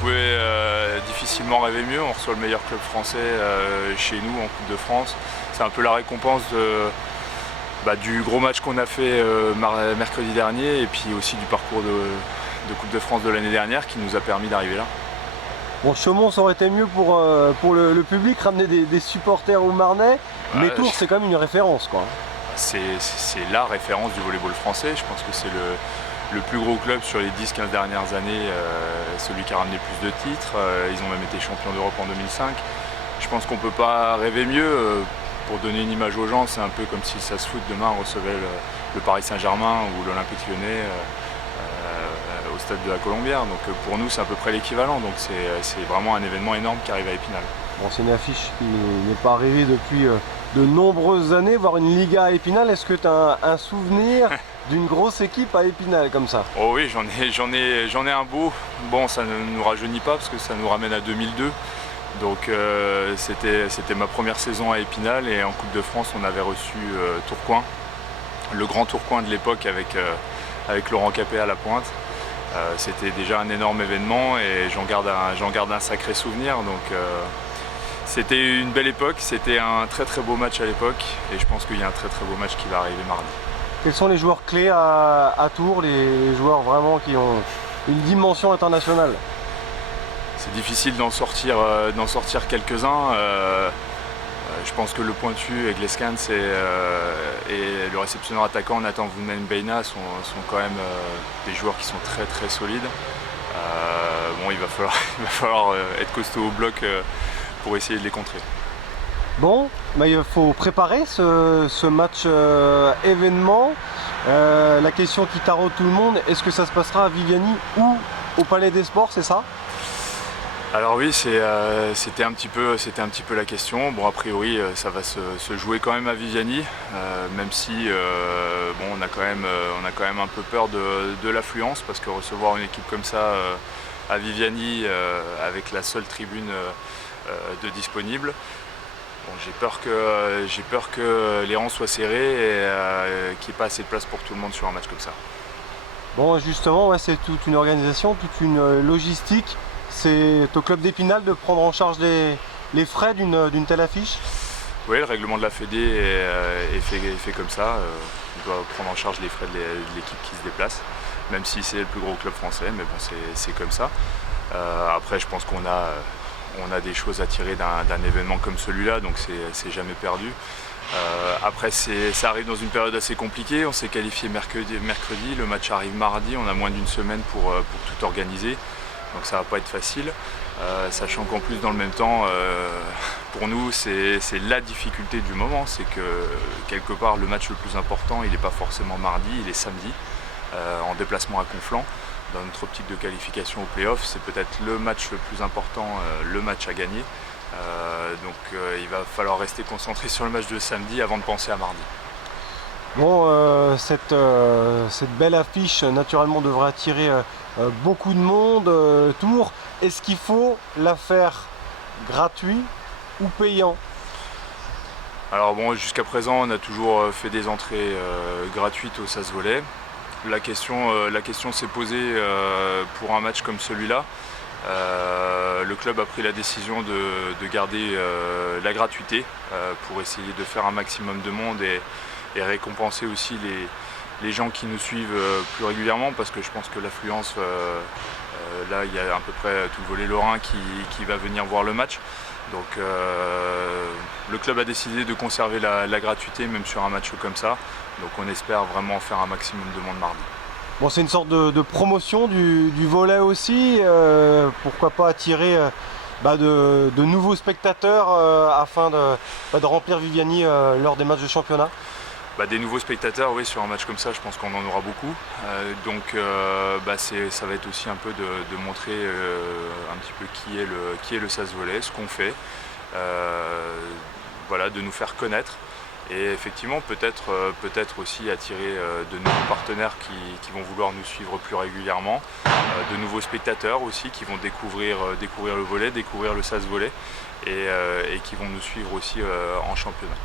pouvait difficilement rêver mieux. On reçoit le meilleur club français chez nous en Coupe de France. C'est un peu la récompense du gros match qu'on a fait mercredi dernier et puis aussi du parcours de Coupe de France de l'année dernière qui nous a permis d'arriver là. Bon, Chaumont, ça aurait été mieux pour le public, ramener des supporters au Marnais, mais Tours, c'est quand même une référence, quoi. C'est la référence du volleyball français. Je pense que c'est le plus gros club sur les 10-15 dernières années, celui qui a ramené plus de titres. Ils ont même été champions d'Europe en 2005. Je pense qu'on ne peut pas rêver mieux. Pour donner une image aux gens, c'est un peu comme si ça se foot demain recevait le Paris Saint-Germain ou l'Olympique Lyonnais au stade de la Colombière. Donc pour nous, c'est à peu près l'équivalent. Donc c'est vraiment un événement énorme qui arrive à Épinal. Bon, c'est une affiche qui n'est pas arrivée depuis de nombreuses années, voire une Liga à Épinal. Est-ce que tu as un souvenir d'une grosse équipe à Épinal comme ça? Oh oui, j'en ai un beau. Bon, ça ne nous rajeunit pas parce que ça nous ramène à 2002. Donc c'était ma première saison à Épinal et en Coupe de France on avait reçu Tourcoing, le grand Tourcoing de l'époque avec Laurent Capet à la pointe. C'était déjà un énorme événement et j'en garde un sacré souvenir. Donc c'était une belle époque, c'était un très très beau match à l'époque et je pense qu'il y a un très très beau match qui va arriver mardi. Quels sont les joueurs clés à Tours, les joueurs vraiment qui ont une dimension internationale? C'est difficile d'en sortir quelques-uns. Je pense que le pointu et Glescan et le réceptionneur attaquant Nathan Vounen-Beina sont quand même des joueurs qui sont très très solides. Bon, il va falloir être costaud au bloc pour essayer de les contrer. Bon, il faut préparer ce match événement. La question qui taraude tout le monde, est-ce que ça se passera à Viviani ou au Palais des Sports, c'est ça? Alors oui, c'était un petit peu la question. Bon, a priori, ça va se jouer quand même à Viviani, même si bon, on a quand même un peu peur de l'affluence, parce que recevoir une équipe comme ça à Viviani, avec la seule tribune de disponible, bon, j'ai peur que les rangs soient serrés et qu'il n'y ait pas assez de place pour tout le monde sur un match comme ça. Bon, justement, ouais, c'est toute une organisation, toute une logistique. C'est au club d'Épinal de prendre en charge les frais d'une telle affiche? Oui, le règlement de la Fédé est fait comme ça. On doit prendre en charge les frais de l'équipe qui se déplace, même si c'est le plus gros club français, mais bon, c'est comme ça. Après, je pense qu'on a des choses à tirer d'un événement comme celui-là, donc c'est jamais perdu. Après, ça arrive dans une période assez compliquée. On s'est qualifié mercredi, le match arrive mardi, on a moins d'une semaine pour tout organiser. Donc ça va pas être facile, sachant qu'en plus dans le même temps, pour nous c'est la difficulté du moment, c'est que quelque part le match le plus important il n'est pas forcément mardi, il est samedi, en déplacement à Conflans. Dans notre optique de qualification au play-off, c'est peut-être le match le plus important, le match à gagner. Donc il va falloir rester concentré sur le match de samedi avant de penser à mardi. Bon, cette belle affiche naturellement devrait attirer beaucoup de monde. Tours, est-ce qu'il faut la faire gratuit ou payant? Alors bon, jusqu'à présent on a toujours fait des entrées gratuites au SAS Volley. La question s'est posée pour un match comme celui-là. Le club a pris la décision de garder la gratuité pour essayer de faire un maximum de monde et récompenser aussi les gens qui nous suivent plus régulièrement, parce que je pense que l'affluence, là il y a à peu près tout le volley lorrain qui va venir voir le match. Donc le club a décidé de conserver la gratuité même sur un match comme ça. Donc on espère vraiment faire un maximum de monde mardi. Bon, c'est une sorte de promotion du volley aussi, pourquoi pas attirer de nouveaux spectateurs afin de remplir Viviani lors des matchs de championnat? Des nouveaux spectateurs, oui, sur un match comme ça, je pense qu'on en aura beaucoup. Donc ça va être aussi un peu de montrer un petit peu qui est le SAS Volley, ce qu'on fait, voilà, de nous faire connaître. Et effectivement, peut-être aussi attirer de nouveaux partenaires qui vont vouloir nous suivre plus régulièrement, de nouveaux spectateurs aussi qui vont découvrir le volley, découvrir le SAS Volley et qui vont nous suivre aussi en championnat.